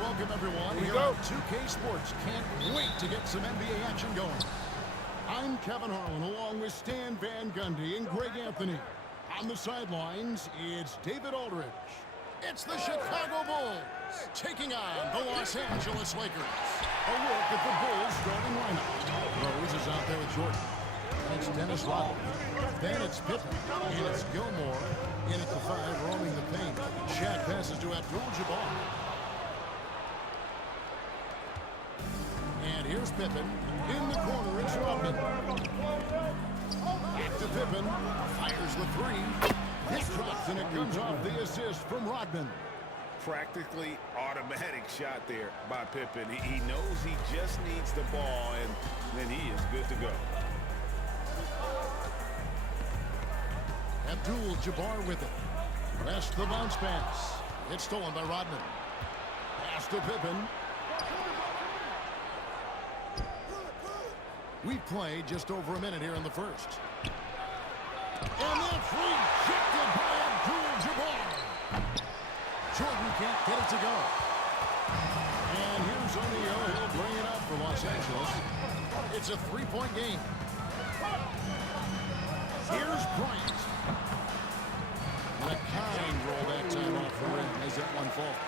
Welcome, everyone. Here on 2K Sports. Can't wait to get some NBA action going. I'm Kevin Harlan, along with Stan Van Gundy and Greg Anthony. On the sidelines, it's David Aldridge. It's the Chicago Bulls taking on the Los Angeles Lakers. A look at the Bulls starting lineup. Rose is out there with Jordan. It's Dennis Rodman. Then it's Pippen. And it's Gilmore in at the 5, roaming the paint. Shaq passes to Abdul-Jabbar. And here's Pippen. In the corner, it's Rodman. Back to Pippen. Fires the 3. This drops, and it comes off the assist from Rodman. Practically automatic shot there by Pippen. He knows he just needs the ball, and then he is good to go. Abdul-Jabbar with it. That's the bounce pass. It's stolen by Rodman. Pass to Pippen. We've played just over a minute here in the first. And that's rejected by Abdul-Jabbar. Jordan can't get it to go. And here's O'Neal. He'll bring it up for Los Angeles. It's a 3-point game. Here's Bryant. And a kind roll that time off the rim as that one falls.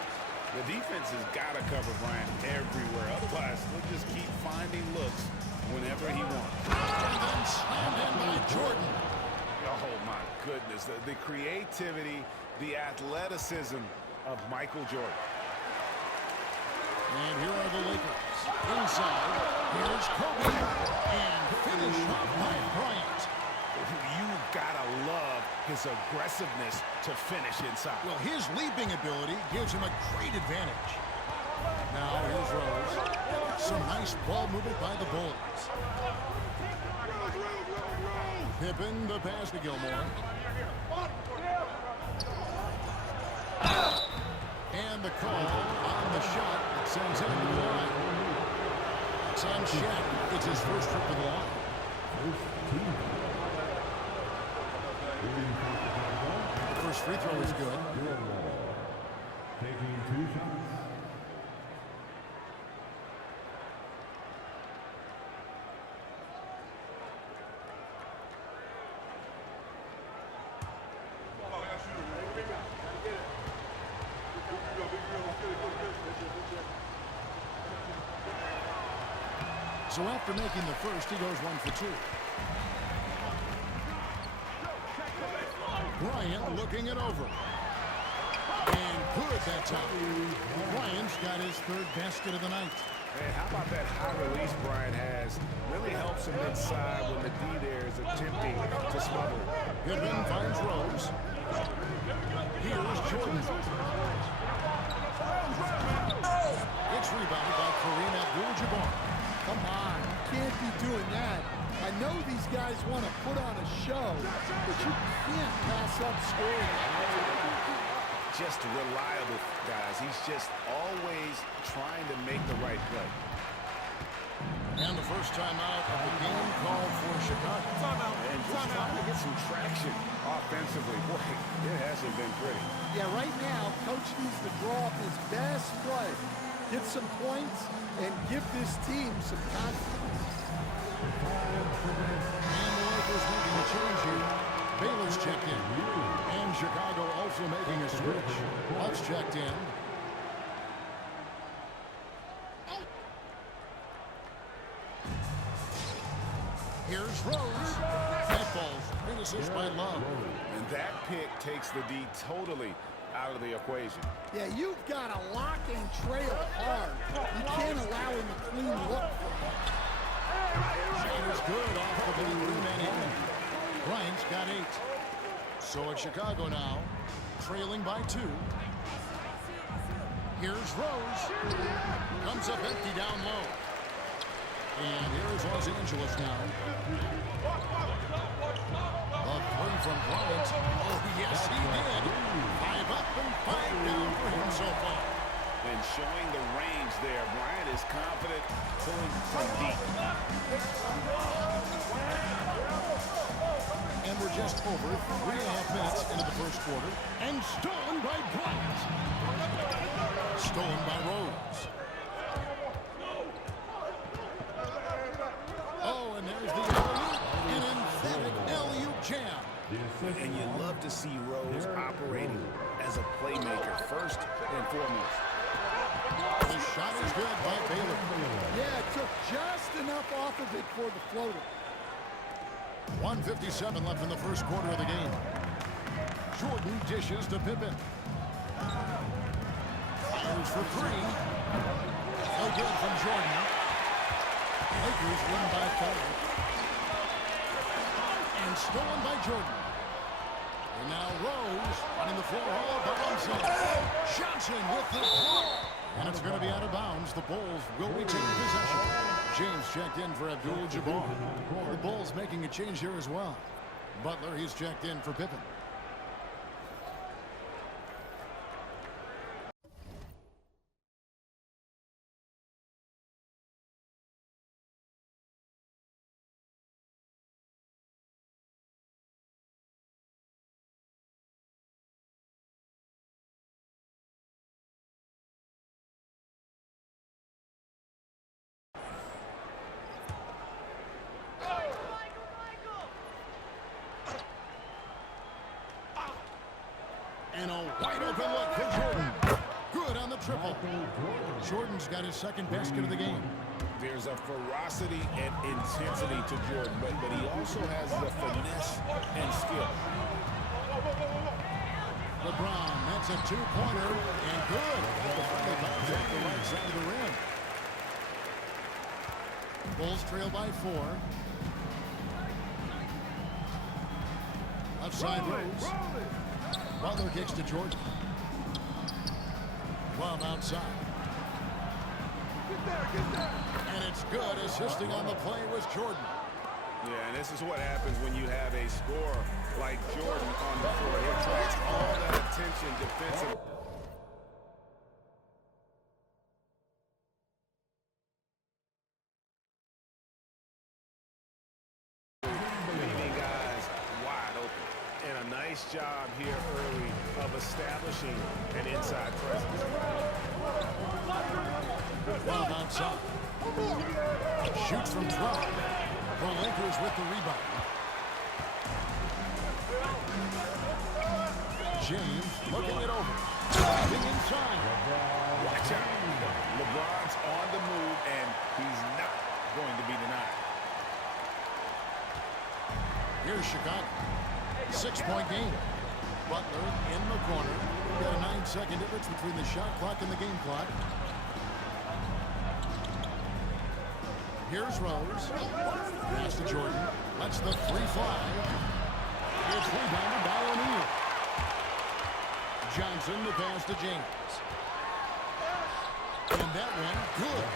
The defense has got to cover Bryant everywhere. Otherwise, they'll just keep finding looks whenever he wants. And then slammed in by Jordan. Oh, my goodness. The creativity, the athleticism of Michael Jordan. And here are the Lakers. Inside, here's Kobe. And finish off by Bryant. You've got to love his aggressiveness to finish inside. Well, his leaping ability gives him a great advantage. Now here's Rose. Some nice ball movement by the Bulls. Pippen, the pass to Gilmore. And the call on the shot that sends him to the line. It's on Shaq. It's his first trip to the line. The first free throw is good. Taking 2 shots. So after making the first, he goes 1 for 2. Bryant looking it over. And good that time. Bryant's got his 3rd basket of the night. Hey, how about that high release Bryant has? Really helps him inside when the D there is attempting to smother. Pippen finds Rose. Here's Jordan. It's rebounded by Kareem Abdul-Jabbar. Come on, you can't be doing that. I know these guys want to put on a show, but you can't pass up scoring. Just reliable, guys. He's just always trying to make the right play. And the first time out of the game called for Chicago. And just trying to get some traction offensively. Boy, it hasn't been pretty. Yeah, right now, Coach needs to draw up his best play, get some points, and give this team some confidence. And the Lakers making a change here. Baylor's checked in. And Chicago also making a switch. Lutz checked in. Here's Rose. That ball's been assist by Love. And that pick takes the D totally out of the equation. Yeah, you've got to lock and trail hard. You can't allow him a clean look. Shot is good off the blue man in. Bryant's got 8. So it's Chicago now, trailing by 2. Here's Rose. Comes up empty down low. And here is Los Angeles now. A three from Bryant. Oh, yes, he did. 5 up and 5 down for him so far. And showing the range there, Bryant is confident pulling from deep. And we're just over 3.5 minutes into the first quarter. And stolen by Bryant. Stolen by Rose. Oh, and there's the alley-oop. An emphatic alley-oop jam. And you love to see Rose operating as a playmaker first and foremost. The shot is good by Baylor. Yeah, it took just enough off of it for the floater. 1:57 left in the first quarter of the game. Jordan dishes to Pippen. Fires for three. No good from Jordan. Lakers win by 5. And stolen by Jordan. And now Rose running the floor all by himself. Johnson with the block. And it's going to be out of bounds. The Bulls will retain possession. James checked in for Abdul-Jabbar. The Bulls making a change here as well. Butler, he's checked in for Pippen. And a wide open look for Jordan. Good on the triple. Jordan's got his second basket of the game. There's a ferocity and intensity to Jordan, but he also has the finesse and skill. LeBron, that's a two-pointer, and good. The final bounce off the right side of the rim. Bulls trail by 4. Left side Rose. Butler kicks to Jordan. Love outside. And it's good. Assisting on the play was Jordan. Yeah, and this is what happens when you have a scorer like Jordan on the floor. He attracts all that attention defensively. Leaving guys wide open. And a nice job here early of establishing an inside presence. Love outside. Shoots from 12. The Lakers with the rebound. James looking it over. Driving inside. Watch out. LeBron's on the move, and he's not going to be denied. Here's Chicago. 6-point game. Butler in the corner. We've got a 9-second difference between the shot clock and the game clock. Here's Rose. Pass to Jordan. Lets the three fly. It's rebounded by O'Neal. Johnson, the pass to James. And that one, good.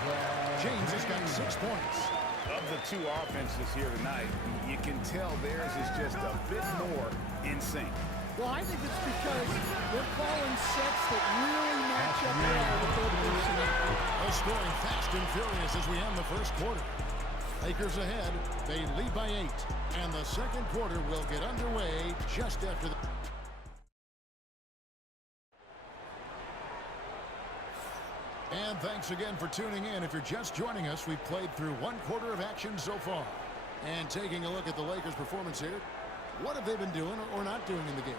James has got 6 points. Of the two offenses here tonight, you can tell theirs is just a bit more in sync. Well, I think it's because they're calling sets that really match up well with their personnel. Scoring fast and furious as we end the first quarter. Lakers ahead. They lead by 8. And the second quarter will get underway just after the... And thanks again for tuning in. If you're just joining us, we've played through 1 quarter of action so far. And taking a look at the Lakers' performance here, what have they been doing or not doing in the game?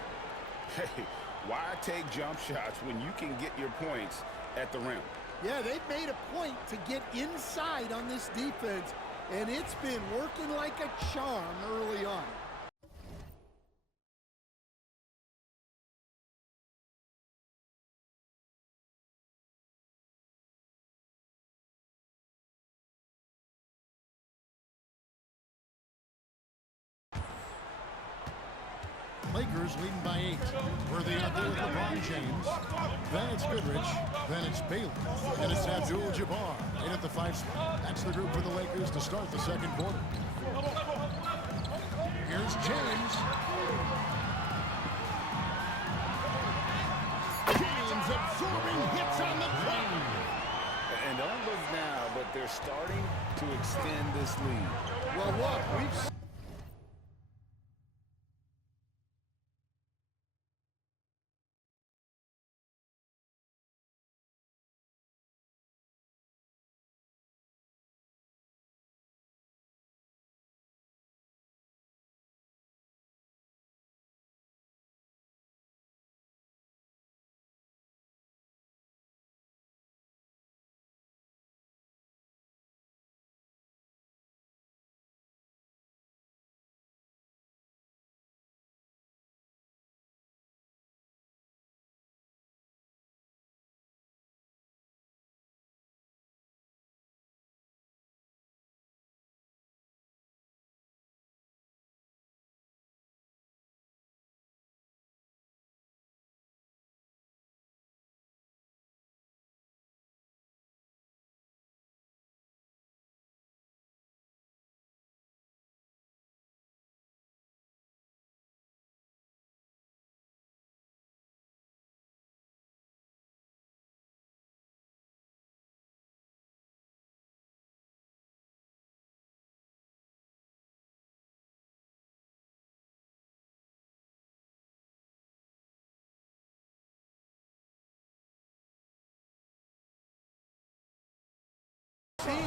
Hey, why take jump shots when you can get your points at the rim? Yeah, they've made a point to get inside on this defense, and it's been working like a charm early on. Lakers leading by 8. Worthy out there with LeBron James. Then it's Goodrich. Then it's Bailey. And it's Abdul-Jabbar in at the 5 spot. That's the group for the Lakers to start the second quarter. Here's James. James absorbing hits on the ground. And don't look now, but they're starting to extend this lead. Well, look, we've seen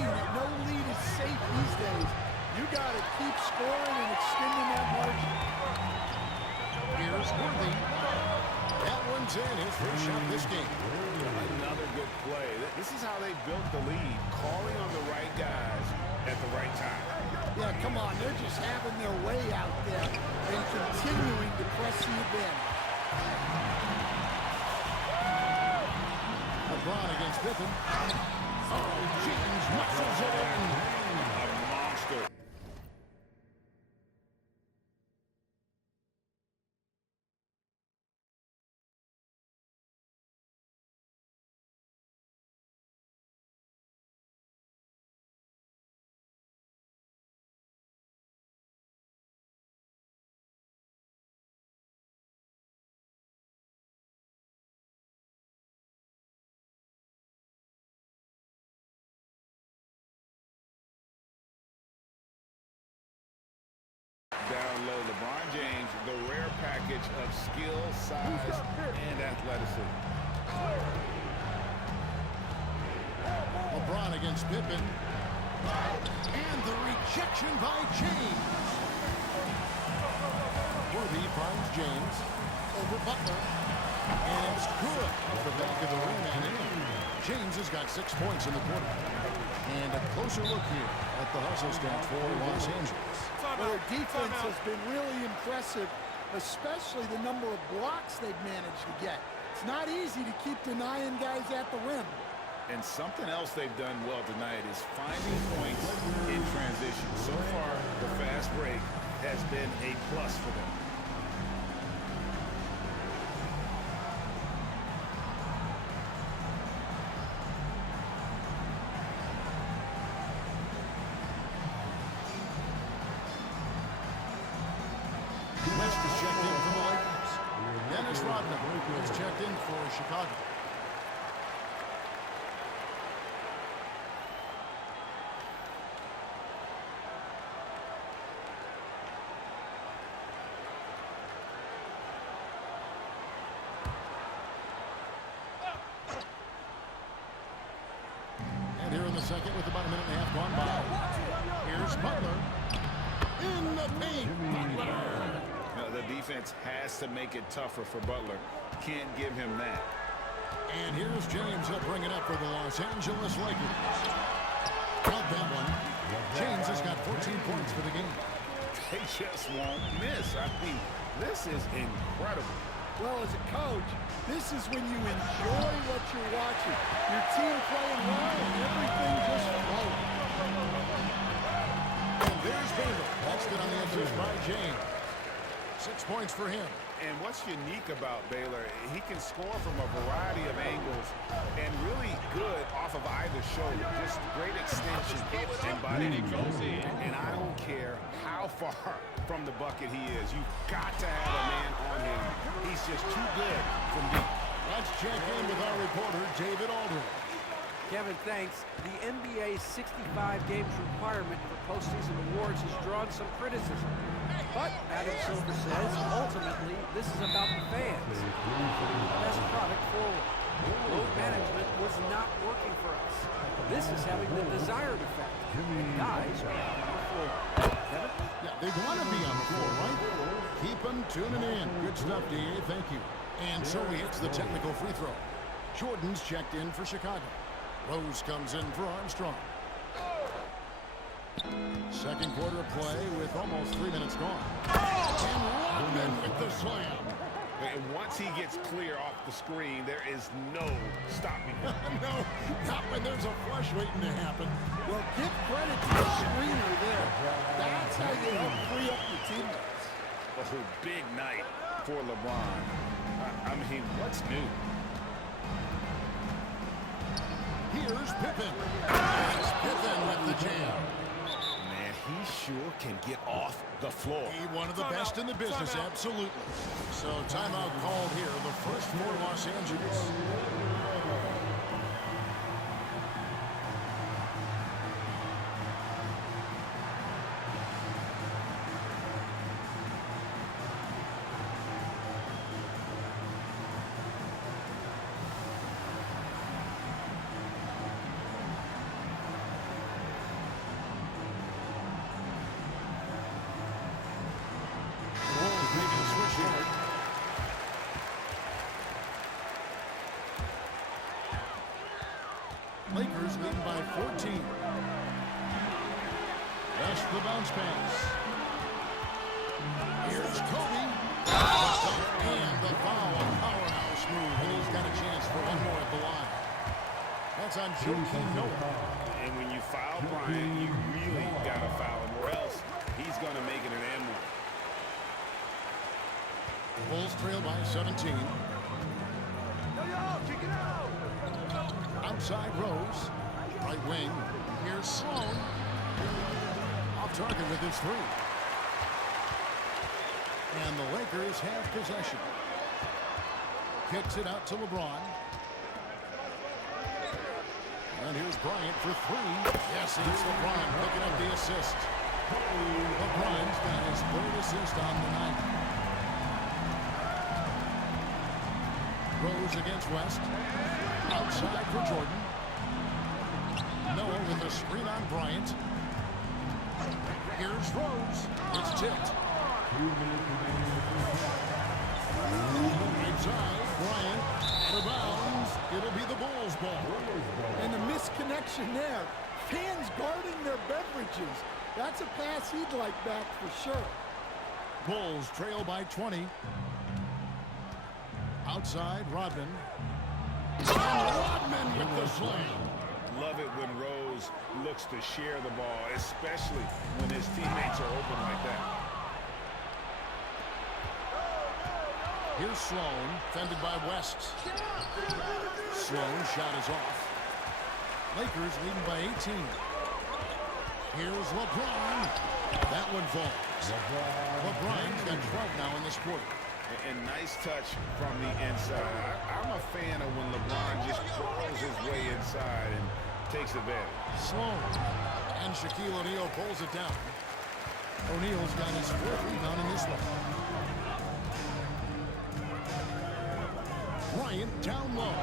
that no lead is safe these days. You got to keep scoring and extending that margin. Here's Worthy. That one's in. His first shot this game. Another good play. This is how they built the lead, calling on the right guys at the right time. Yeah, come on. They're just having their way out there and continuing to press the advantage. LeBron against Pippen. Oh, James muscles it in. A monster. Down low, LeBron James, the rare package of skill, size, and athleticism. LeBron against Pippen. And the rejection by James. Worthy finds James over Butler. And it's good off the back of the rim and in. James has got 6 points in the quarter. And a closer look here at the hustle stats for Los Angeles. Well, their defense has been really impressive, especially the number of blocks they've managed to get. It's not easy to keep denying guys at the rim. And something else they've done well tonight is finding points in transition. So far, the fast break has been a plus for them. West is checked in for the Lakers. Dennis Rodman is checked in for Chicago. And here in the second with about a minute and a half gone by. Here's Butler. In the paint. Butler. The defense has to make it tougher for Butler. Can't give him that. And here's James. He'll bring it up for the Los Angeles Lakers. Count that one. James has got 14 points for the game. They just won't miss. I mean, this is incredible. Well, as a coach, this is when you enjoy what you're watching. Your team playing well and everything just flowing. And there's Baylor. That's it on the edges by James. 6 points for him. And what's unique about Baylor, he can score from a variety of angles and really good off of either shoulder. Just great extension and body. And I don't care how far from the bucket he is. You've got to have a man on him. He's just too good from deep. Let's check in with our reporter, David Aldridge. Kevin, thanks. The NBA's 65 games requirement for postseason awards has drawn some criticism. But Adam Silver says, ultimately, this is about the fans. The best product forward. Load management was not working for us. This is having the desired effect. Guys are on the floor. Kevin? Yeah, they want to be on the floor, right? Keep them tuning in. Good stuff, D.A. Thank you. And so he hits the technical free throw. Jordan's checked in for Chicago. Rose comes in for Armstrong. Second quarter play with almost 3 minutes gone. And Rodman with the slam. And once he gets clear off the screen, there is no stopping him. No, not when there's a flush waiting to happen. Well, give credit to the screener there. That's how you help free up your teammates. Oh, big night for LeBron. I mean, what's new? Here's Pippen. It's Pippen with the jam. Man, he sure can get off the floor. He one of the best in the business, absolutely. So timeout called here, the first for Los Angeles. Lakers leading by 14. That's the bounce pass. Here's Kobe. And the foul. Powerhouse move. And he's got a chance for one more at the line. That's on Joakim Noah. And when you foul Bryant, you really got to foul him, or else he's going to make it an and one. Bulls trail by 17. Outside Rose. Right wing. Here's Sloan. Off target with his three. And the Lakers have possession. Kicks it out to LeBron. And here's Bryant for three. Yes, it's LeBron picking up the assist. LeBron's got his third assist on the night. Rose against West. Outside for Jordan. Noah with a screen on Bryant. Here's Rose. It's tipped. Inside, Bryant. Out of bounds. It'll be the Bulls' ball. And the misconnection there. Fans guarding their beverages. That's a pass he'd like back for sure. Bulls trail by 20. Outside, Rodman. Rodman with the slam. Love it when Rose looks to share the ball, especially when his teammates are open like that. Here's Sloan, fended by West. Sloan shot is off. Lakers leading by 18. Here's LeBron. That one falls. LeBron's got 12 now in this quarter. And nice touch from the inside. I'm a fan of when LeBron just crawls his way inside and takes advantage. Sloan. And Shaquille O'Neal pulls it down. O'Neal's got his fourth rebound in this one. Bryant down low.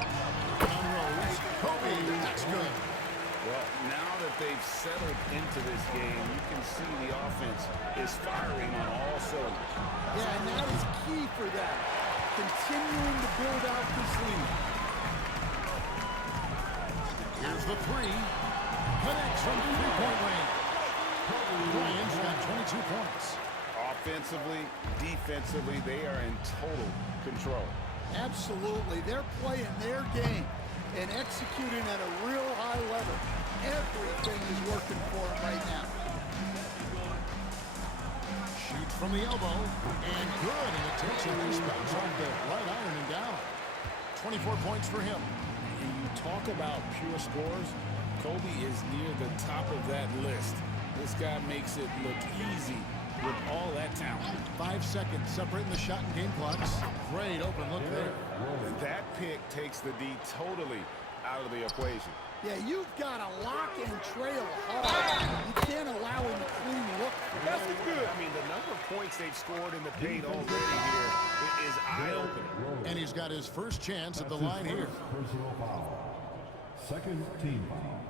Down Rose. Kobe. That's good. Well, now that they've settled into this game, you can see the offense is firing on all cylinders. Yeah, and that is key for that. Continuing to build out this lead. Here's the three. Connects from three-point range. Bryant's got 22 points. Offensively, defensively, they are in total control. Absolutely. They're playing their game and executing at a real high level. Everything is working for them right now. Shoot from the elbow. And good. And it takes a nice bounce off the right iron and down. 24 points for him. When you talk about pure scores, Kobe is near the top of that list. This guy makes it look easy with all that talent. 5 seconds separating the shot and game clocks. Great open look there. That pick takes the D totally out of the equation. Yeah, you've got to lock and trail hard. You can't allow him a clean look. That's good. I mean, the number of points they've scored in the paint already here is eye-opening. And he's got his first chance at the line here. Personal foul. Second team foul.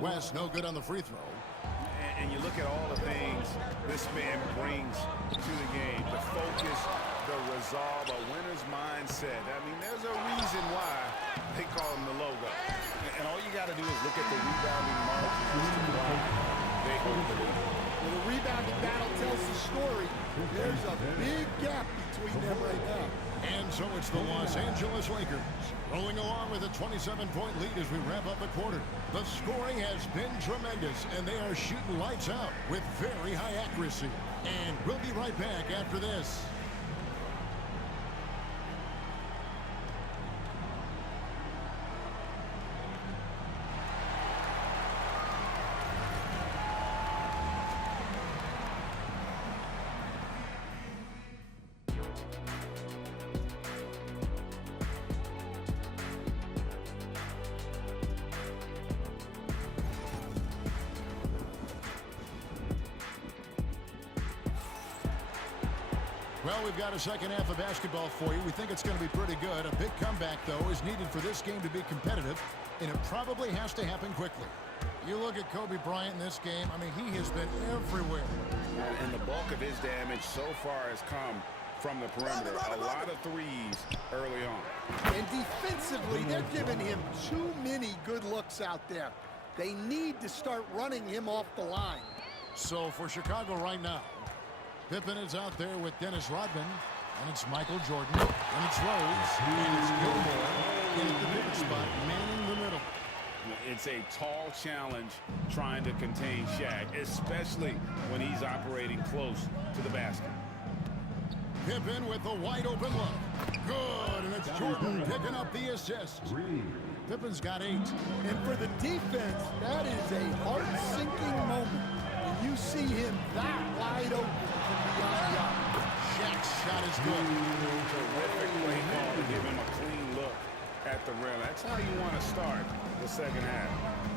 West, no good on the free throw. And you look at all the things this man brings to the game. The focus, the resolve, a winner's mindset. I mean, there's a reason why they call him the logo. And all you got to do is look at the rebounding margin as to why they hold the lead. Well, the rebounding battle tells the story. There's a big gap between them right now. And so it's the Los Angeles Lakers rolling along with a 27-point lead as we wrap up the quarter. The scoring has been tremendous, and they are shooting lights out with very high accuracy. And we'll be right back after this. Well, we've got a second half of basketball for you. We think it's going to be pretty good. A big comeback, though, is needed for this game to be competitive, and it probably has to happen quickly. You look at Kobe Bryant in this game, I mean, he has been everywhere. And the bulk of his damage so far has come from the perimeter. A lot of threes early on. And defensively, they're giving him too many good looks out there. They need to start running him off the line. So for Chicago right now, Pippen is out there with Dennis Rodman, and it's Michael Jordan, and it's Rose, and it's Gilmore, and at the pivot spot, manning the middle. It's a tall challenge trying to contain Shaq, especially when he's operating close to the basket. Pippen with a wide open look. Good, and it's Jordan picking up the assist. Pippen's got 8. And for the defense, that is a heart-sinking moment. When you see him that wide open from beyond the arc. Shaq's shot is good. Terrific play call to give him a clean look at the rim. That's how you want to start the second half.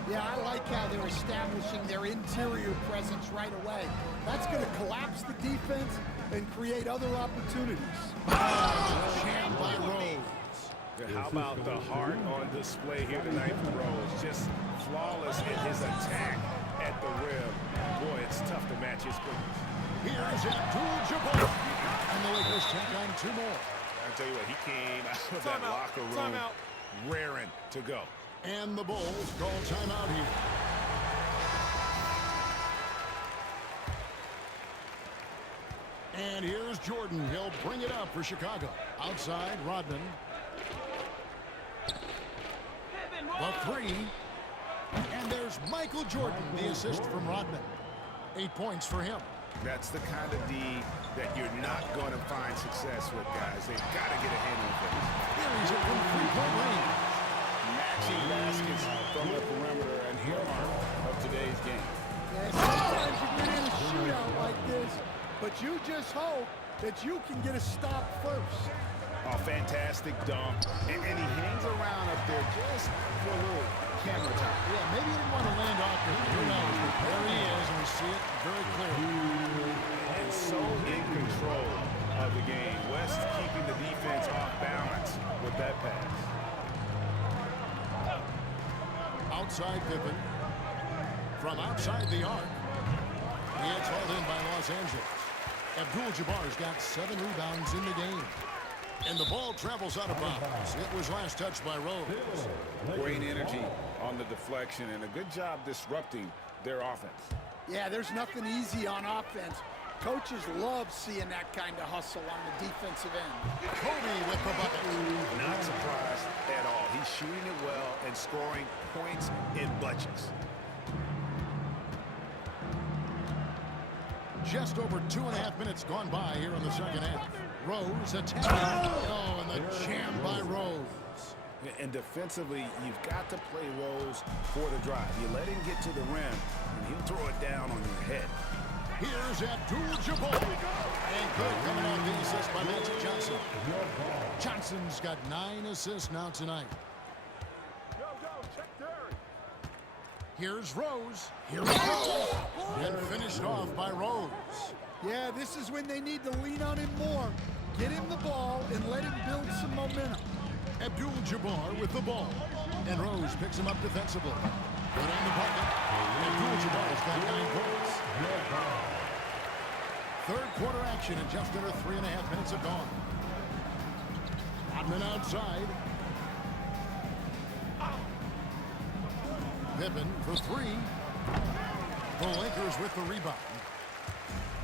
Yeah, I like how they're establishing their interior presence right away. That's going to collapse the defense and create other opportunities. Jammed by Rose. How about the heart on display here tonight for Rose? Just flawless in his attack at the rim. Boy, it's tough to match his goodness. Here's Abdul-Jabbar. And the Lakers take on 2 more. I tell you what, he came out of that locker room raring to go. And the Bulls call timeout here. And here's Jordan. He'll bring it up for Chicago. Outside, Rodman. The 3. And there's Michael Jordan, the assist from Rodman. 8 points for him. That's the kind of D that you're not going to find success with, guys. They've got to get a handle of it. Here he's at from 3-point range. Matching baskets from the perimeter, an earmark of today's game. Yeah, sometimes you get in a shootout like this, but you just hope that you can get a stop first. A fantastic dunk, and he hangs around up there just for a little camera time. Yeah, maybe he didn't want to land off there. Who knows? But there he is, and we see it very clearly. And so in control of the game. West keeping the defense off balance with that pass. Outside Pippen. From outside the arc. He gets hauled in by Los Angeles. Abdul-Jabbar's got 7 rebounds in the game. And the ball travels out of bounds. It was last touched by Rose. Great energy on the deflection and a good job disrupting their offense. Yeah, there's nothing easy on offense. Coaches love seeing that kind of hustle on the defensive end. Kobe with the bucket. Not surprised at all. He's shooting it well and scoring points in bunches. Just over 2.5 minutes gone by here in the second half. Rose attacking. Oh, and the jam by Rose. And defensively, you've got to play Rose for the drive. You let him get to the rim, and he'll throw it down on your head. Here's Abdul-Jabbar. And good coming out the assist by Magic Johnson. Johnson's got 9 assists now tonight. Here's Rose. Here he goes. And finished off by Rose. Yeah, this is when they need to lean on him more. Get him the ball and let him build some momentum. Abdul-Jabbar with the ball. And Rose picks him up defensively. Put on the bucket. Abdul-Jabbar's got 9 points. Third quarter action in just under 3.5 minutes have gone. Rodman outside. Pippen for 3. The Lakers with the rebound.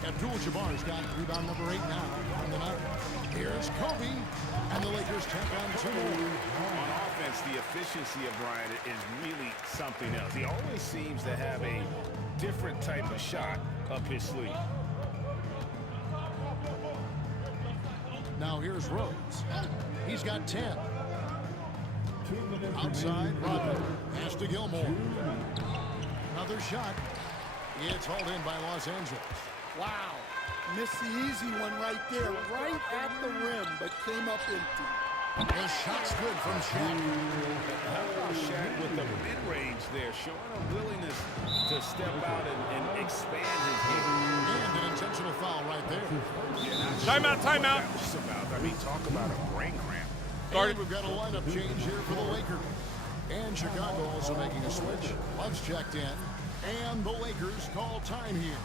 Abdul-Jabbar's got rebound number 8 now on the night. Here's Kobe, and the Lakers take on 2. On offense, the efficiency of Bryant is really something else. He always seems to have a different type of shot up his sleeve. Now here's Rose. He's got 10. Outside, Rodman. Pass to Gilmore. Another shot. It's hauled in by Los Angeles. Wow. Missed the easy one right there, right at the rim, but came up empty. The shot's good from Shaq. How about Shaq with the mid-range there, showing a willingness to step out and expand his game. And an intentional foul right there. Timeout, timeout. That was about, I mean, talk about a brain cramp. And we've got a lineup change here for the Lakers. And Chicago also making a switch. Love's checked in. And the Lakers call time here.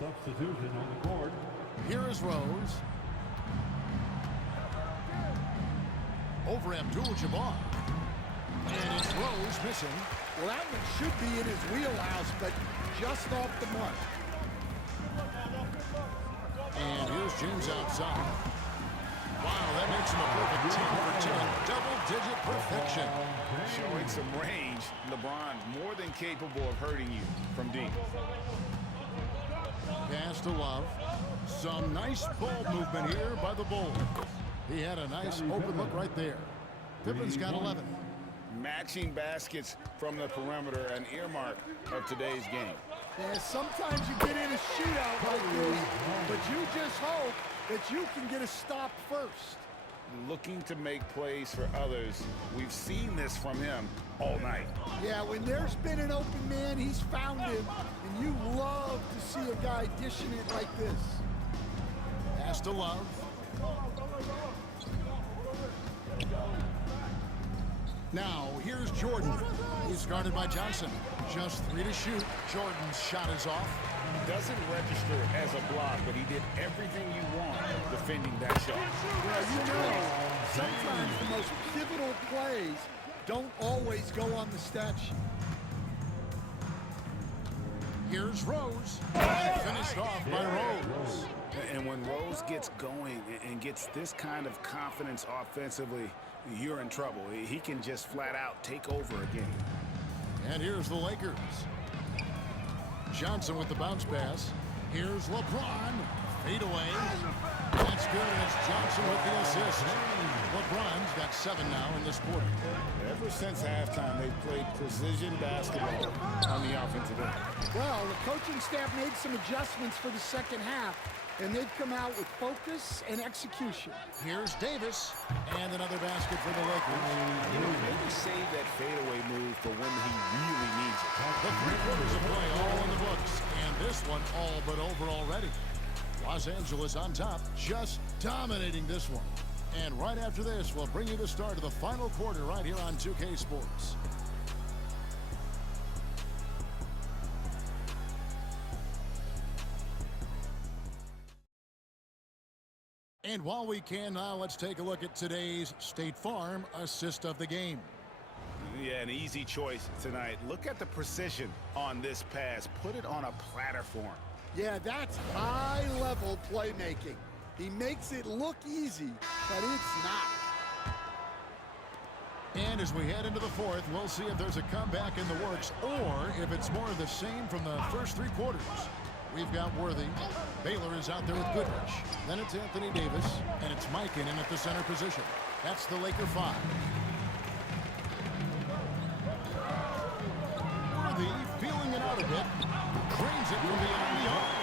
Substitution on the court. Here is Rose. Over Abdul-Jabbar. And it's Rose missing. Well, that one should be in his wheelhouse, but just off the mark. And here's James outside. Wow, that makes him a perfect 10 for 10. Double-digit perfection. Showing some range, LeBron more than capable of hurting you from deep. Pass to Love. Some nice ball movement here by the Bulls. He had a nice open look right there. Pippen's got 11. Matching baskets from the perimeter, an earmark of today's game. Yeah, sometimes you get in a shootout like this, but you just hope that you can get a stop first. Looking to make plays for others. We've seen this from him all night. Yeah, when there's been an open man, he's found him, and you love to see a guy dishing it like this. Pass to Love. Now, here's Jordan. He's guarded by Johnson. Just 3 to shoot. Jordan's shot is off. Doesn't register as a block, but he did everything you want defending that shot. Well, you know, sometimes the most pivotal plays don't always go on the stat sheet. Here's Rose. And finished off by Rose. And when Rose gets going and gets this kind of confidence offensively, you're in trouble. He can just flat out take over a game. And here's the Lakers. Johnson with the bounce pass. Here's LeBron. Fade away. That's good, and it's Johnson with the assist. LeBron's got 7 now in this quarter. Ever since halftime, they've played precision basketball on the offensive end. Well, the coaching staff made some adjustments for the second half, and they've come out with focus and execution. Here's Davis, and another basket for the Lakers. You know, maybe save that fadeaway move for when he really needs it. The 3 quarters of play all in the books, and this one all but over already. Los Angeles on top, just dominating this one. And right after this, we'll bring you the start of the final quarter right here on 2K Sports. And while we can now, let's take a look at today's State Farm assist of the game. Yeah, an easy choice tonight. Look at the precision on this pass. Put it on a platter for him. Yeah, that's high-level playmaking. He makes it look easy, but it's not. And as we head into the fourth, we'll see if there's a comeback in the works or if it's more of the same from the first three quarters. We've got Worthy. Baylor is out there with Goodrich. Then it's Anthony Davis, and it's Mikan in at the center position. That's the Laker 5. Worthy feeling it out a bit. Drains it from beyond the arc.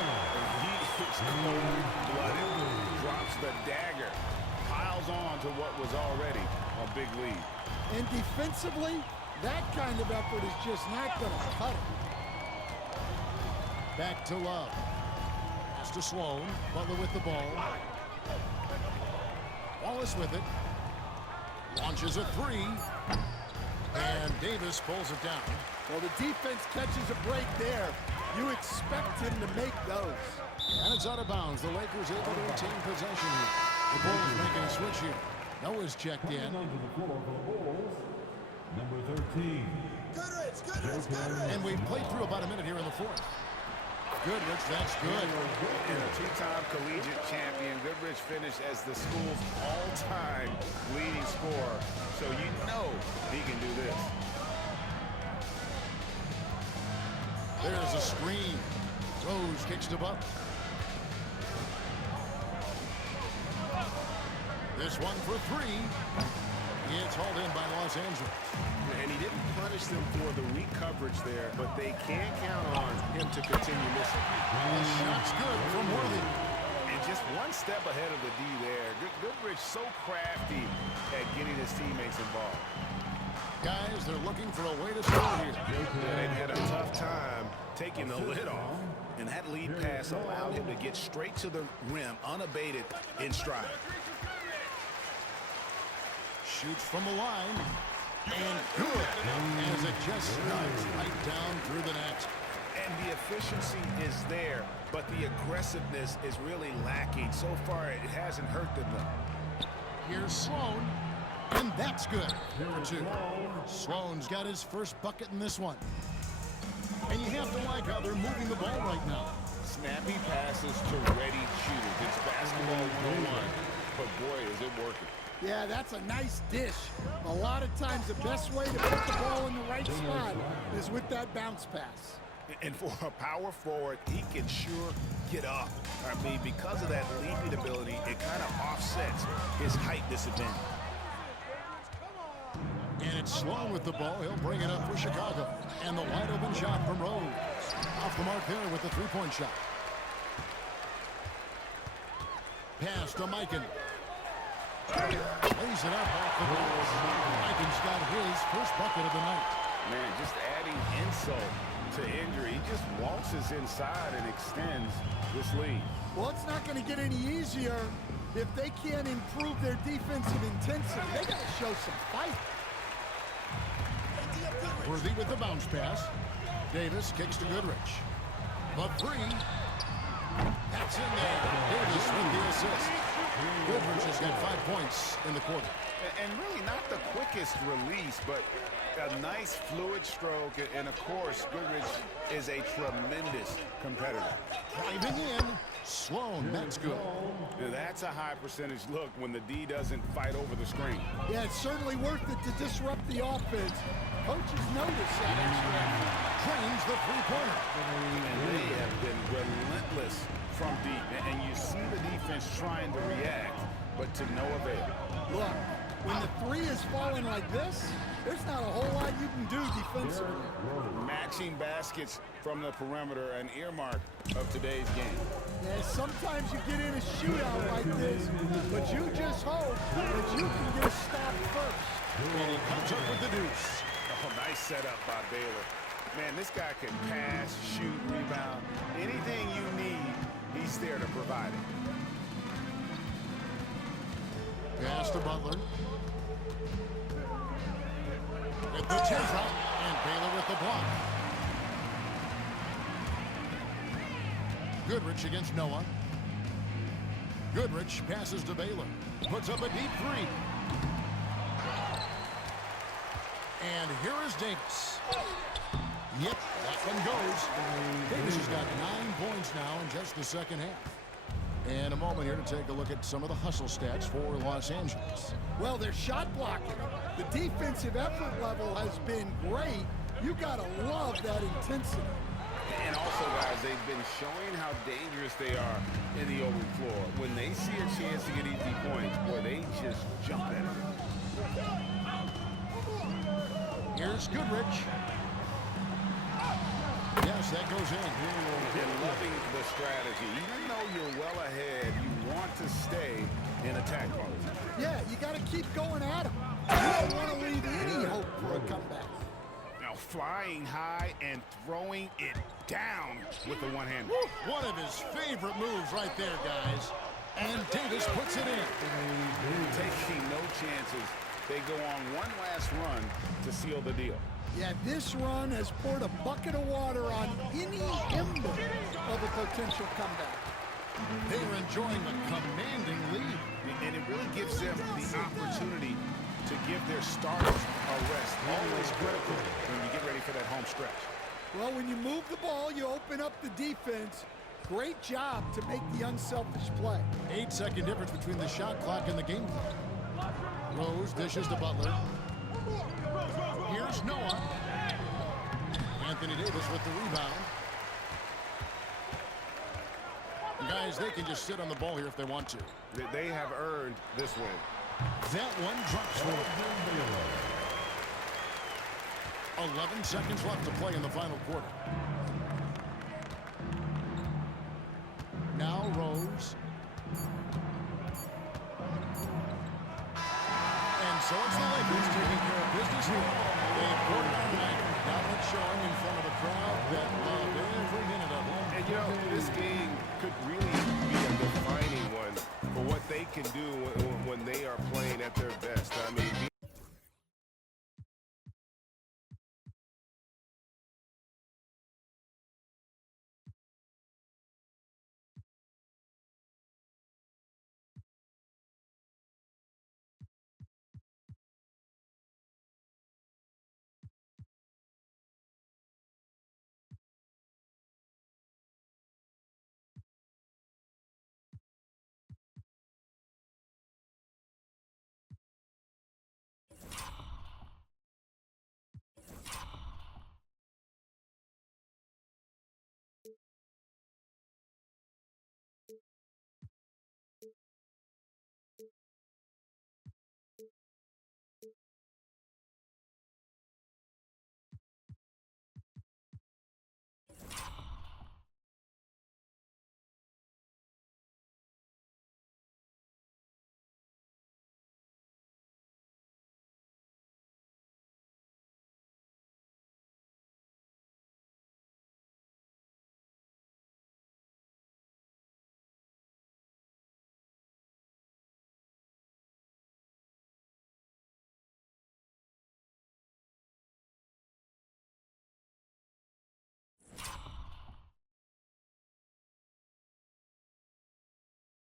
He is cold-blooded. Drops the dagger. Piles on to what was already a big lead. And defensively, that kind of effort is just not going to cut it. Back to Love. Pass to Sloan. Butler with the ball. Wallace with it. Launches a three. And Davis pulls it down. Well, the defense catches a break there. You expect him to make those. And it's out of bounds. The Lakers able to retain possession here. The Bulls making a switch here. Noah's checked in. Coming onto the floor for the Bulls, number 13. And we've played through about a minute here in the fourth. Goodrich, that's good. And a two-time collegiate champion, Goodrich finished as the school's all-time leading scorer. So you know he can do this. There's a screen. Rose kicks to Butler. This one for three. It's hauled in by Los Angeles. And he didn't punish them for the weak coverage there, but they can count on him to continue missing. The shot's good from Worthy. And just one step ahead of the D there. Goodrich so crafty at getting his teammates involved. Guys, they're looking for a way to score here. They've had a tough time taking the lid off. And that lead pass allowed him to get straight to the rim, unabated, in stride. Shoots from the line. And good. As it just slides right down through the net. And the efficiency is there, but the aggressiveness is really lacking. So far, it hasn't hurt them, though. Here's Sloan. And that's good. For two. Sloan's got his first bucket in this one. And you have to like how they're moving the ball right now. Snappy passes to ready shooters. It's basketball 101. But boy, is it working. Yeah, that's a nice dish. A lot of times the best way to put the ball in the right spot is with that bounce pass. And for a power forward, he can sure get up. I mean, because of that leaping ability, it kind of offsets his height disadvantage. And it's Sloan with the ball. He'll bring it up for Chicago. And the wide open shot from Rose. Off the mark there with the three-point shot. Pass to Mikan. Lays it up off the glass. Mikan's got his first bucket of the night. Man, just adding insult to injury. He just waltzes inside and extends this lead. Well, it's not going to get any easier if they can't improve their defensive intensity. They got to show some fight. Worthy with the bounce pass. Davis kicks to Goodrich. The three. That's in there. Davis with the assist. Goodrich has got 5 points in the quarter. And really not the quickest release, but a nice fluid stroke. And of course, Goodrich is a tremendous competitor. Driving in. Sloan, that's good. That's a high percentage look when the D doesn't fight over the screen. Yeah, it's certainly worth it to disrupt the offense. Coaches notice that extra. Drains the three-pointer. And they have been relentless from deep. And you see the defense trying to react, but to no avail. Look, when the three is falling like this, there's not a whole lot you can do defensively. Matching baskets from the perimeter, an earmark of today's game. Yeah, sometimes you get in a shootout like this, but you just hope that you can get a stop first. And he comes up with the deuce. Oh, nice setup by Baylor. Man, this guy can pass, shoot, rebound. Anything you need, he's there to provide it. Pass to Butler. With the teardrop, and Baylor with the block. Goodrich against Noah. Goodrich passes to Baylor. Puts up a deep three. And here is Davis. Yep, that one goes. Davis has got 9 points now in just the second half. And a moment here to take a look at some of the hustle stats for Los Angeles. Well, their shot blocking. The defensive effort level has been great. You got to love that intensity. And also, guys, they've been showing how dangerous they are in the open floor. When they see a chance to get easy points, boy, they just jump at it. Here's Goodrich. Yes, that goes in. And loving the strategy. Even though you're well ahead, you want to stay in attack mode. Yeah, you got to keep going at them. You don't want to leave any hope for a comeback. Now flying high and throwing it down with the one hand. One of his favorite moves right there, guys. And Davis puts it in. Taking no chances. They go on one last run to seal the deal. Yeah, this run has poured a bucket of water on any ember of a potential comeback. They were enjoying the commanding lead. And it really gives them the opportunity to give their starters a rest. Always critical when you get ready for that home stretch. Well, when you move the ball, you open up the defense. Great job to make the unselfish play. 8-second difference between the shot clock and the game clock. Rose dishes to Butler. Here's Noah. Anthony Davis with the rebound. Guys, they can just sit on the ball here if they want to. They have earned this win. That one drops for 11 seconds left to play in the final quarter. Now Rose. And so it's the Lakers taking care of business here. A quarter night dominant showing in front of a crowd that loved every minute of it. And you know, this game could really be a defining one for what they can do when they are playing at their best. I mean,